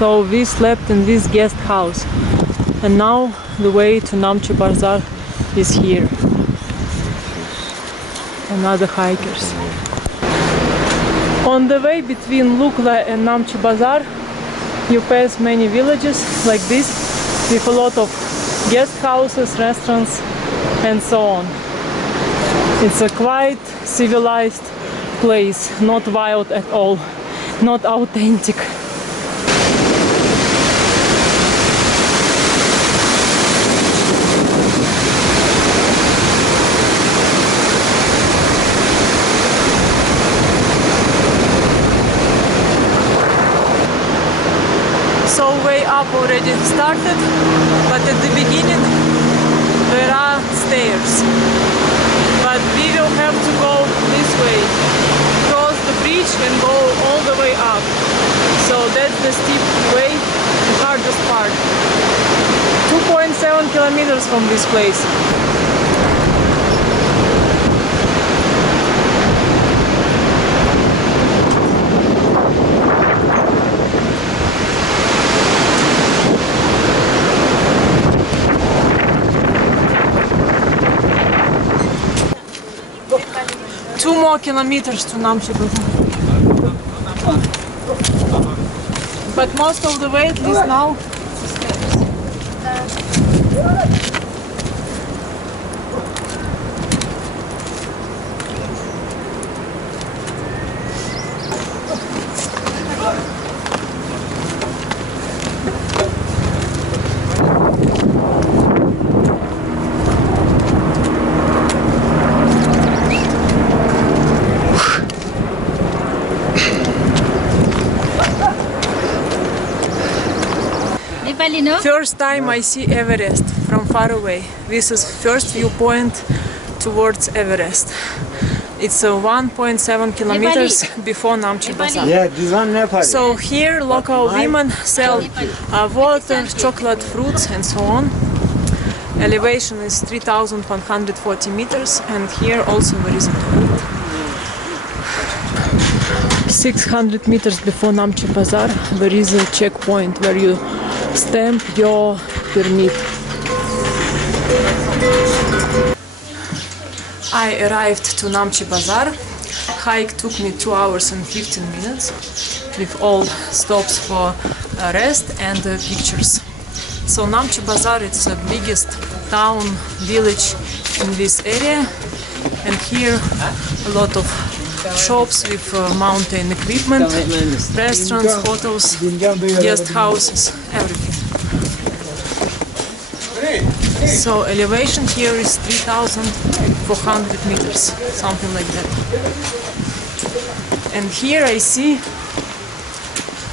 So we slept in this guest house, and now the way to Namche Bazar is here. Another hikers. On the way between Lukla and Namche Bazar, you pass many villages like this, with a lot of guest houses, restaurants, and so on. It's a quite civilized place, not wild at all, not authentic. So way up already started, but at the beginning there are stairs. But we will have to go this way, cross the bridge and go all the way up. So that's the steep way, the hardest part. 2.7 kilometers from this place. Two more kilometers to Namche Bazar. But most of the way, at least now, first time I see Everest from far away. This is first viewpoint towards Everest. It's 1.7 kilometers before Namche Bazar. So here local women sell water, chocolate, fruits and so on. Elevation is 3,140 meters, and here also there is a toilet. 600 meters before Namche Bazar there is a checkpoint where you stamp your permit. I arrived to Namche Bazar. Hike took me 2 hours and 15 minutes with all stops for rest and pictures. So Namche Bazar is the biggest town, village in this area, and here a lot of shops with mountain equipment, restaurants, hotels, guest houses, everything. So elevation here is 3,400 meters, something like that. And here I see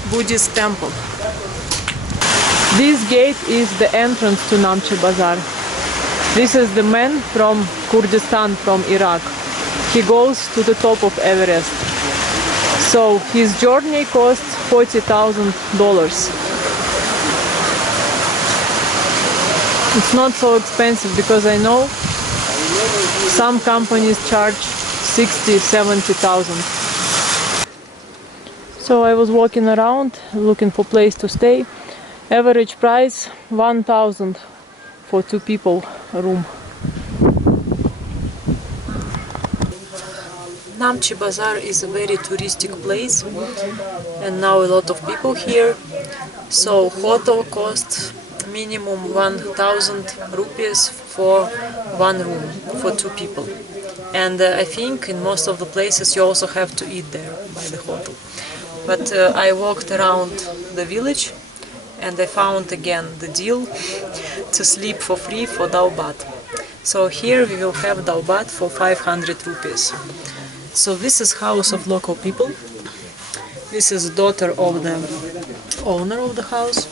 Buddhist temple. This gate is the entrance to Namche Bazar. This is the man from Kurdistan, from Iraq. He goes to the top of Everest. So his journey costs $40,000. It's not so expensive, because I know some companies charge 60,000, 70,000. So I was walking around looking for place to stay. Average price 1,000 for 2 people room. Namche Bazar is a very touristic place, and now a lot of people here. So hotel costs minimum 1,000 rupees for 1 room for 2 people. And I think in most of the places you also have to eat there by the hotel. But I walked around the village and I found again the deal to sleep for free for Daubat. So here we will have Daubat for 500 rupees. So this is house of local people. This is daughter of the owner of the house.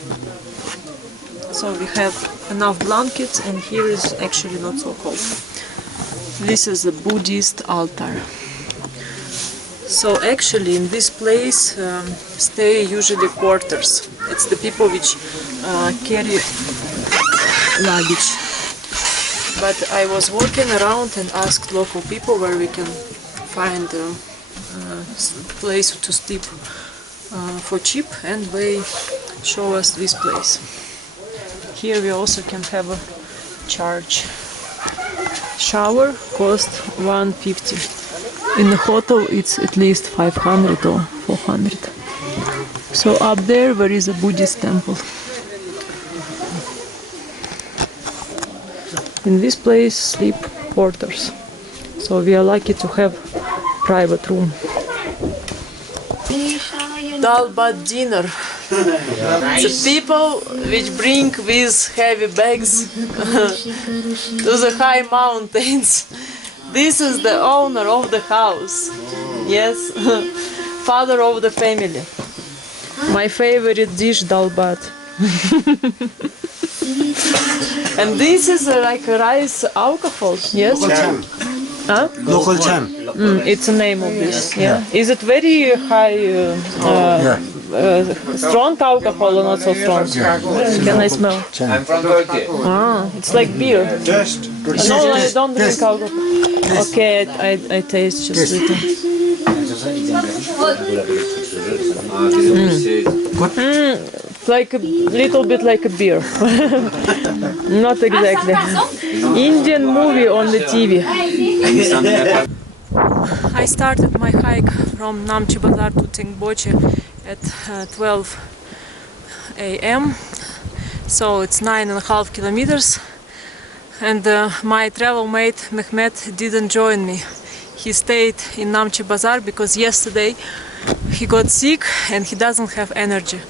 So we have enough blankets, and here is actually not so cold. This is a Buddhist altar. So actually in this place stay usually porters. It's the people which carry luggage. But I was walking around and asked local people where we can find a place to sleep for cheap, and they show us this place. Here we also can have a charge. Shower cost 150. In the hotel it's at least 500 or 400. So up there is a Buddhist temple. In this place sleep porters. So we are lucky to have private room. Dal bhat dinner. The people which bring these heavy bags to the high mountains. This is the owner of the house. Yes, father of the family. My favorite dish, dal bhat. And this is like a rice alcohol. Yes. Huh? Local jam. It's the name of this. Yeah. Is it very high? Strong alcohol or not so strong? Can I smell? I'm from Turkey. Ah, it's like beer. Just. No, I don't drink alcohol. Okay, I taste just a little. Like a little bit like a beer. Not exactly. Indian movie on the TV. I started my hike from Namche Bazar to Tengboche at 12 a.m. So it's 9.5 kilometers. And my travel mate Mehmet didn't join me. He stayed in Namche Bazar because yesterday he got sick and he doesn't have energy.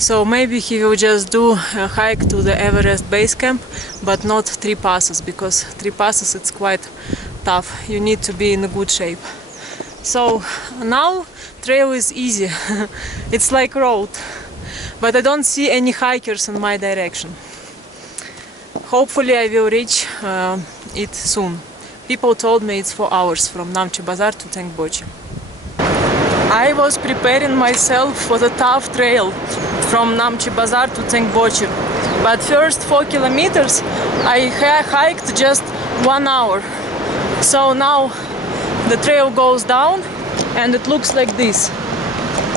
So maybe he will just do a hike to the Everest base camp, but not 3 passes, because 3 passes it's quite tough. You need to be in a good shape. So now trail is easy. It's like road, but I don't see any hikers in my direction. Hopefully I will reach it soon. People told me it's 4 hours from Namche Bazar to Tengboche. I was preparing myself for the tough trail from Namche Bazar to Tengboche. But first 4 kilometers I hiked just 1 hour. So now the trail goes down and it looks like this.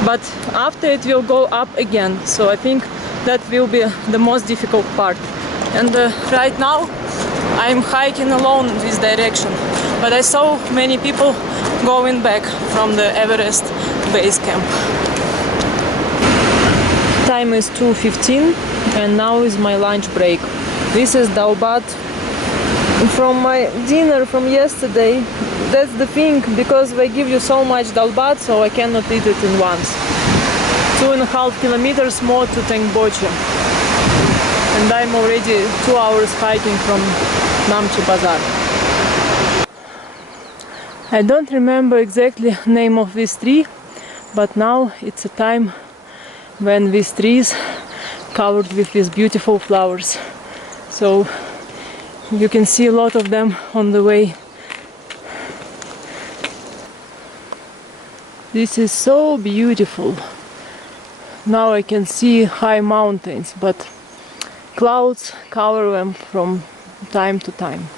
But after it will go up again. So I think that will be the most difficult part. And right now I'm hiking alone in this direction. But I saw many people going back from the Everest base camp. Time is 2:15 and now is my lunch break. This is dal bhat from my dinner from yesterday. That's the thing, because they give you so much dal bhat, so I cannot eat it in once. 2.5 kilometers more to Tengboche. And I'm already 2 hours hiking from Namche Bazar. I don't remember exactly name of this tree, but now it's a time when these trees covered with these beautiful flowers. So you can see a lot of them on the way. This is so beautiful. Now I can see high mountains, but clouds cover them from time to time.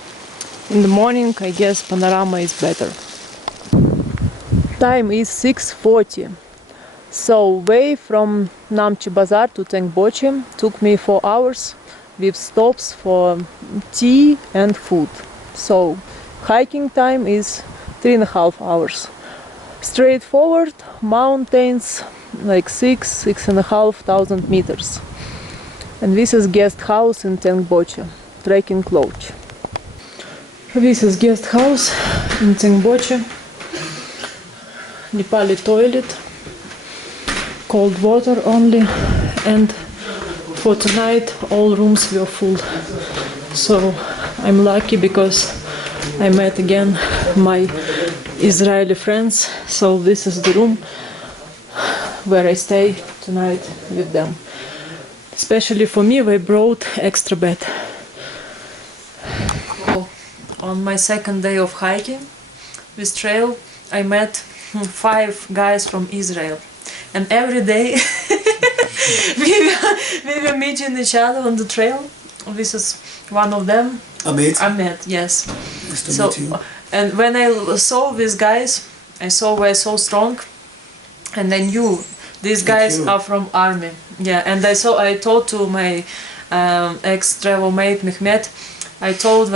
In the morning, I guess panorama is better. Time is 6:40. So way from Namche Bazar to Tengboche took me 4 hours with stops for tea and food. So hiking time is 3.5 hours. Straightforward, mountains like 6,500 meters. And this is guest house in Tengboche, trekking lodge. This is guest house in Tengboche. Nepali toilet, cold water only, and for tonight all rooms were full. So I'm lucky because I met again my Israeli friends. So this is the room where I stay tonight with them. Especially for me, they brought extra bed. On my second day of hiking this trail, I met 5 guys from Israel, and every day we were meeting each other on the trail. This is one of them. Ahmed, yes. Nice to meet you. And when I saw these guys, I saw they were so strong, and I knew These guys are from army. Yeah, and I told to my ex-travel mate Mehmet, I told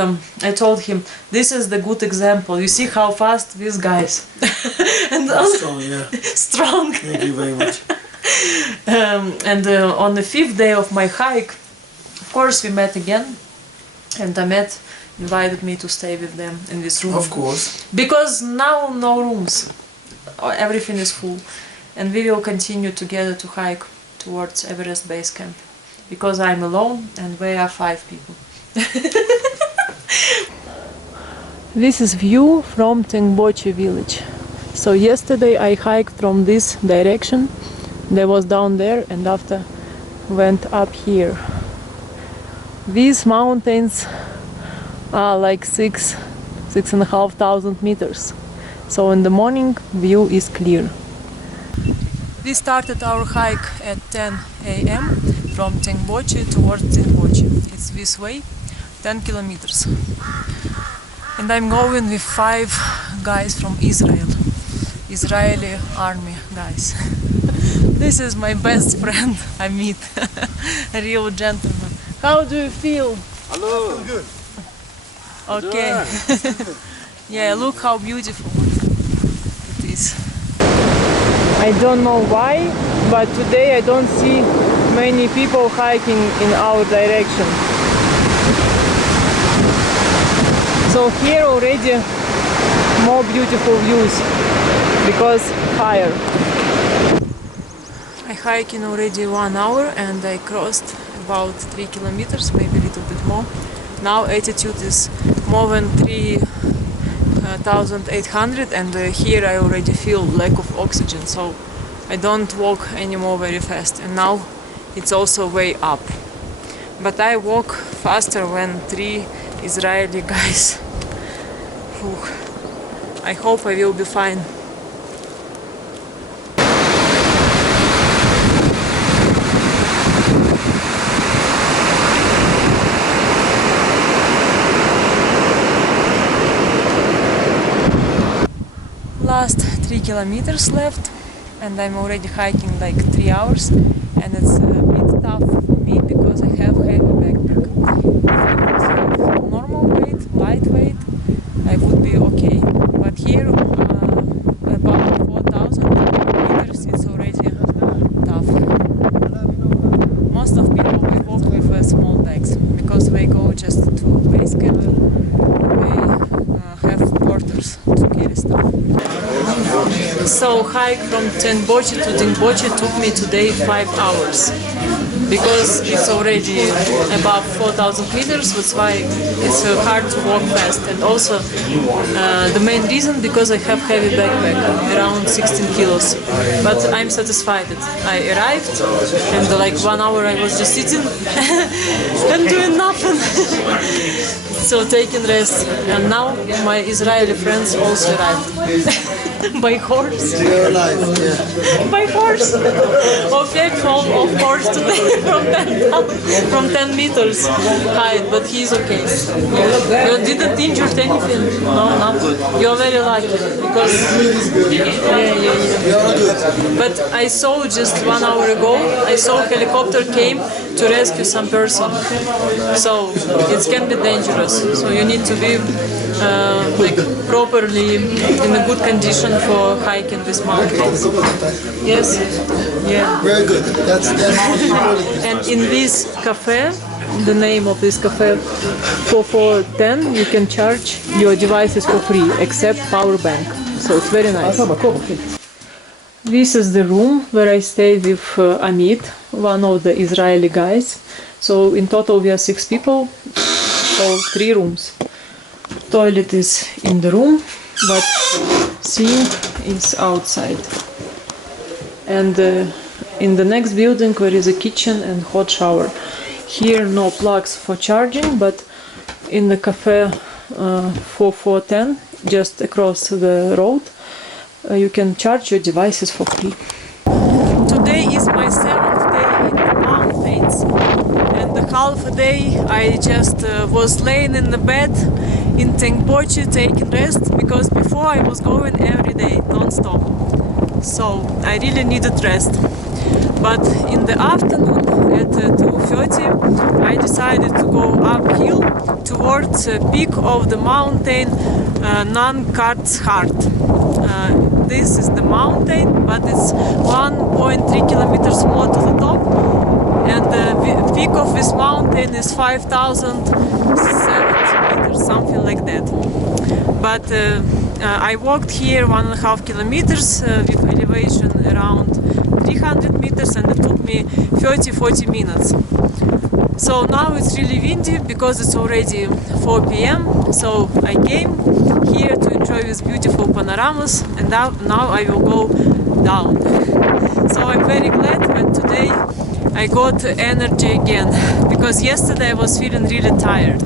him, this is the good example. You see how fast these guys. And Strong, yeah. Strong. Thank you very much. And on the 5th day of my hike, of course we met again, and Mehmet invited me to stay with them in this room. Of course. Because now no rooms, everything is full, and we will continue together to hike towards Everest base camp. Because I'm alone and we are 5 people. This is view from Tengboche village. So yesterday I hiked from this direction. There was down there, and after went up here. These mountains are like 6,500 meters. So in the morning view is clear. We started our hike at 10 a.m. from Tengboche towards Tengboche. It's this way, 10 kilometers. And I'm going with 5 guys from Israel, Israeli army guys. This is my best friend I meet, a real gentleman. How do you feel? Hello. Good. Okay. Yeah, look how beautiful it is. I don't know why, but today I don't see many people hiking in our direction. So here already more beautiful views because higher. I hiking already 1 hour and I crossed about 3 kilometers, maybe a little bit more. Now altitude is more than 3,800 and here I already feel lack of oxygen, so I don't walk anymore very fast, and now it's also way up. But I walk faster when 3 Israeli guys. I hope I will be fine. Last 3 kilometers left, and I'm already hiking like 3 hours, and it's a bit tough for me because I have heavy backpack. If I would have normal weight, light weight, I would be okay. But here, about 4,000 meters, it's already tough. Most of people will walk with small bags because they go just to base camp. They have porters to carry stuff. So hike from Tengboche to Tengboche took me today 5 hours because it's already above 4,000 meters, that's why it's hard to walk fast. And also the main reason because I have heavy backpack, around 16 kilos. But I'm satisfied that I arrived and like 1 hour I was just sitting and doing nothing. So taking rest, and now my Israeli friends also arrived. By horse. You're alive, yeah. By horse. Okay, of course today from 10 meters height, but he's okay. You didn't injure anything? No, nothing. You're very lucky because yeah. But I saw just 1 hour ago, I saw a helicopter came to rescue some person. So it can be dangerous. So you need to be like properly in a good condition for hiking this mountain. Yes. Yeah. Very good. That's And in this cafe, the name of this cafe, for 410 you can charge your devices for free except power bank. So it's very nice. This is the room where I stay with Amit, one of the Israeli guys. So in total we are 6 people, so 3 rooms. Toilet is in the room, but sink is outside. And in the next building there is a kitchen and hot shower. Here no plugs for charging, but in the cafe 410, just across the road, you can charge your devices for free. Today is my 7th day in the mountains, and the half a day I just was laying in the bed in Tengboche taking rest, because before I was going every day non-stop. so I really needed rest. But in the afternoon at 2:30 I decided to go uphill towards the peak of the mountain Nankartshart. This is the mountain, but it's 1.3 kilometers more to the top, and the peak of this mountain is 5,070 meters, something like that. But I walked here 1.5 kilometers with elevation around 300 meters, and it took me 30-40 minutes. So now it's really windy because it's already 4 p.m. So I came here to enjoy these beautiful panoramas, and now I will go down. So I'm very glad that today I got energy again, because yesterday I was feeling really tired.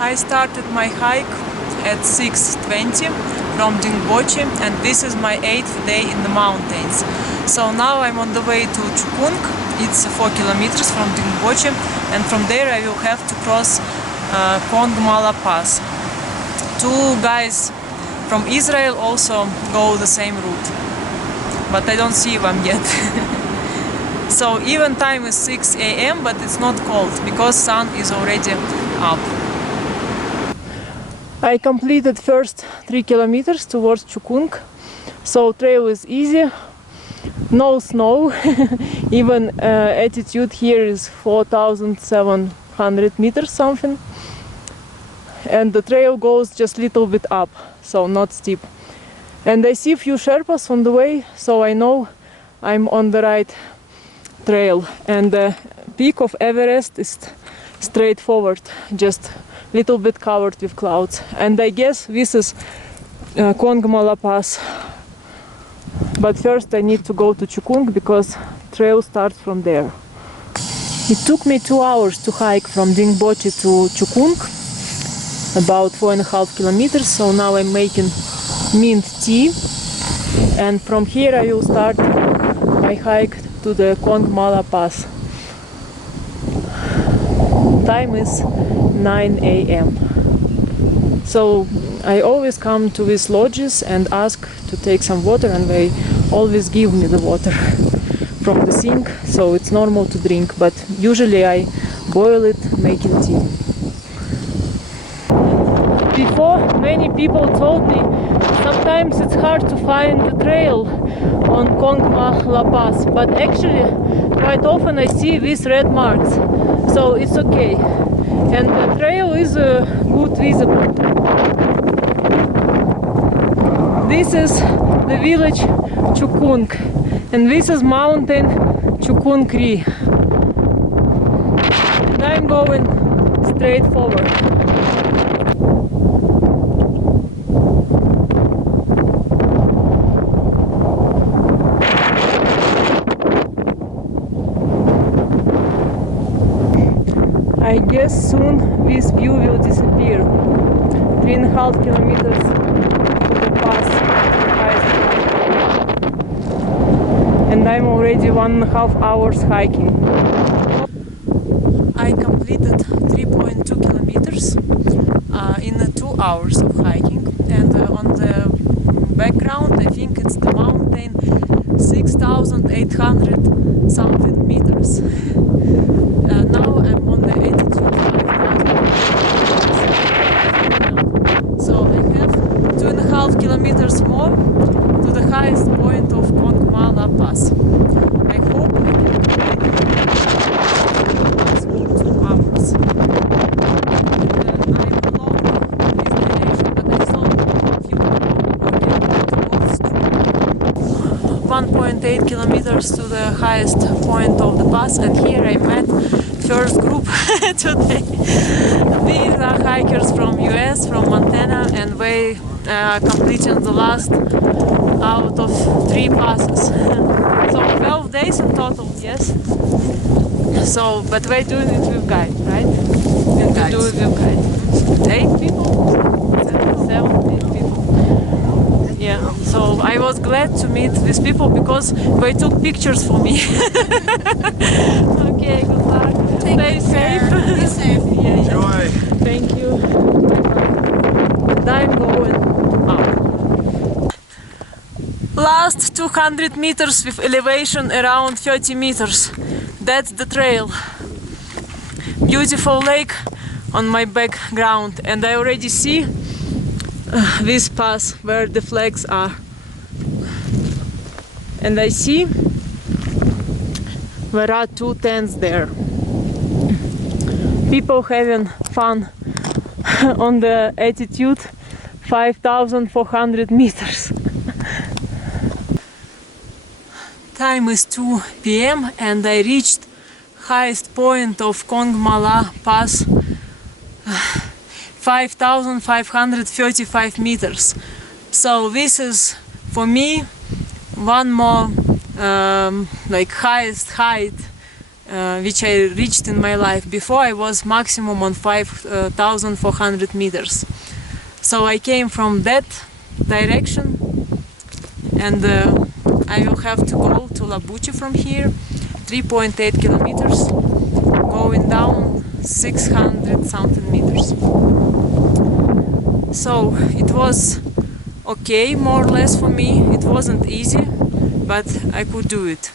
I started my hike at 6:20 from Dingboche, and this is my 8th day in the mountains. So now I'm on the way to Chukung. It's 4 kilometers from Dingboche, and from there I will have to cross Kongma La Pass. Two guys from Israel also go the same route, but I don't see them yet. So even time is 6 a.m. but it's not cold because sun is already up. I completed first 3 kilometers towards Chukung, so trail is easy, no snow, even altitude here is 4,700 meters something, and the trail goes just little bit up, so not steep. And I see a few Sherpas on the way, so I know I'm on the right trail, and the peak of Everest is straightforward, just little bit covered with clouds. And I guess this is Kongma La Pass. But first I need to go to Chukung because trail starts from there. It took me 2 hours to hike from Dingboche to Chukung, about 4.5 kilometers. So now I'm making mint tea, and from here I will start my hike to the Kongma La Pass. Time is 9 a.m. So I always come to these lodges and ask to take some water, and they always give me the water from the sink, so it's normal to drink, but usually I boil it making tea. Before, many people told me sometimes it's hard to find the trail on Kongma La Pass, but actually quite often I see these red marks, so it's okay. And the trail is good visible. This is the village Chukung, and this is mountain Chukungri. And I'm going straight forward. I guess soon this view will disappear. 3.5 kilometers to the pass, and I'm already 1.5 hours hiking. I completed 3.2 kilometers in 2 hours of hiking, and on the background I think it's the mountain 6,800 something meters. Now I'm on the altitude 5,000. So I have 2.5 kilometers more to the highest point of Kongma La Pass. I hope I can complete it in 2 hours. I'm along this direction, but I saw a few people walking towards 1.8 kilometers to the highest point of the pass, and here I met first group today. These are hikers from US, from Montana, and they completed the last out of 3 passes. So 12 days in total, yes. So, but we're doing it with guide, right? And we do it with guide. 8 people? 7, 8 people. Yeah, so I was glad to meet these people because they took pictures for me. Okay, good luck. Stay safe. Be safe. Yeah, Enjoy. thank you. Bye-bye. And I'm going up. Last 200 meters with elevation around 30 meters. That's the trail. Beautiful lake on my background, and I already see this pass where the flags are. And I see there are 2 tents there. People having fun on the altitude 5,400 meters. Time is 2 p.m. and I reached highest point of Kongma La Pass, 5,535 meters. So this is for me one more like highest height which I reached in my life. Before I was maximum on 5,400 meters. So I came from that direction, and I will have to go to Labuche from here, 3.8 kilometers, going down 600 something meters. So it was okay, more or less for me. It wasn't easy, but I could do it.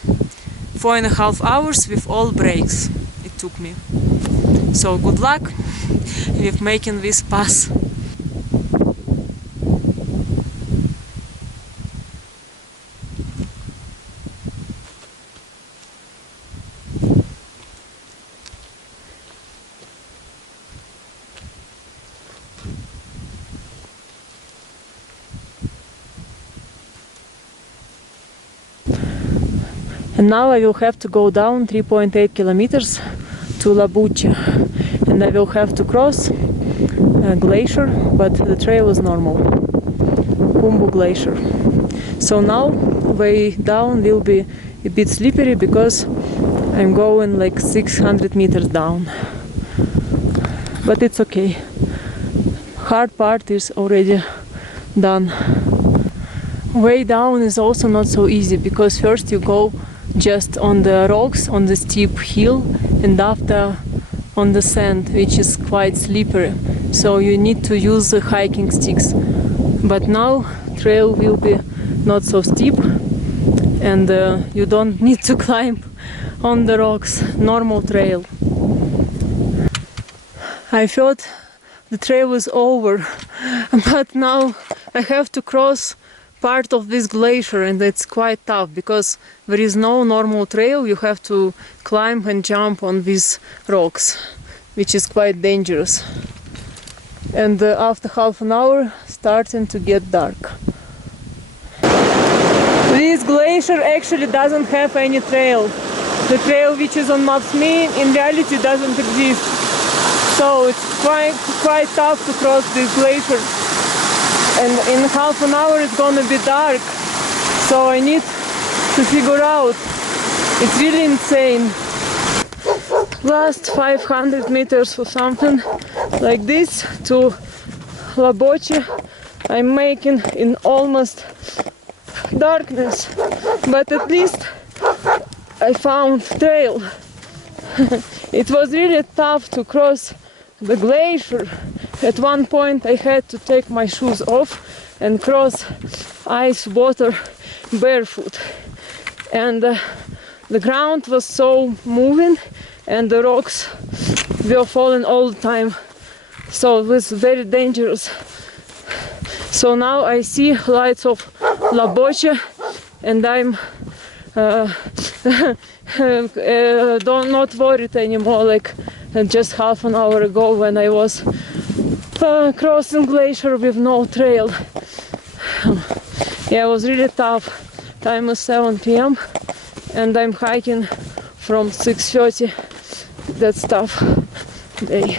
4.5 hours with all breaks it took me. So good luck with making this pass. And now I will have to go down 3.8 kilometers to Labuche, and I will have to cross a glacier, but the trail is normal, Khumbu glacier. So now way down will be a bit slippery because I'm going like 600 meters down, but it's okay. Hard part is already done. Way down is also not so easy because first you go just on the rocks on the steep hill, and after on the sand, which is quite slippery, so you need to use the hiking sticks. But now trail will be not so steep, and you don't need to climb on the rocks, normal trail. I thought the trail was over, but now I have to cross part of this glacier, and it's quite tough because there is no normal trail. You have to climb and jump on these rocks, which is quite dangerous. And after half an hour, starting to get dark. This glacier actually doesn't have any trail. The trail which is on Maps.me in reality doesn't exist. So it's quite tough to cross this glacier. And in half an hour it's gonna be dark, so I need to figure out. It's really insane. Last 500 meters or something like this to Labuche I'm making in almost darkness, but at least I found trail. It was really tough to cross the glacier. At one point I had to take my shoes off and cross ice water barefoot, and the ground was so moving and the rocks were falling all the time, so it was very dangerous. So now I see lights of Labuche, and I'm not worried anymore like just half an hour ago when I was crossing glacier with no trail. Yeah, it was really tough. Time is 7 p.m. and I'm hiking from 6:30. That's tough day.